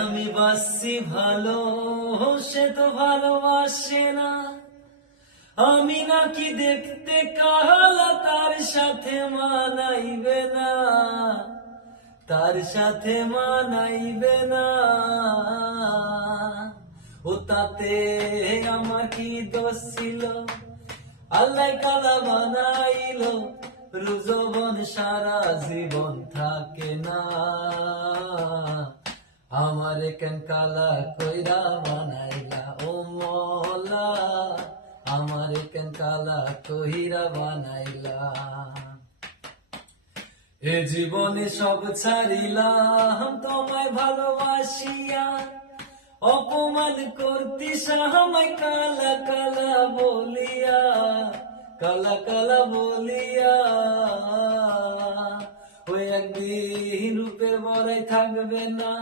আমি বাসছি ভালো, সে তো ভালোবাসে না। আমি নাকি দেখতে কালা, তার সাথে মানাইবে না, তার সাথে মানাইবে না। ও তাতে আমার কি দোষ ছিল? আল্লাহ কালা বানাইলো, রুজবন সারা জীবন থাকে না। আমারে কেন কালা কইরা বানাইলা ও মওলা, আমারে কেন কালা কইরা বানাইলা। এ জীবনে সব ছাড়িলাম তোমায় ভালোবাসিয়া, অপমান করতিস আমায় কালা কালা বলিয়া, কালা কালা বলিয়া। ওই একদিন রূপের বড়াই থাকবে না।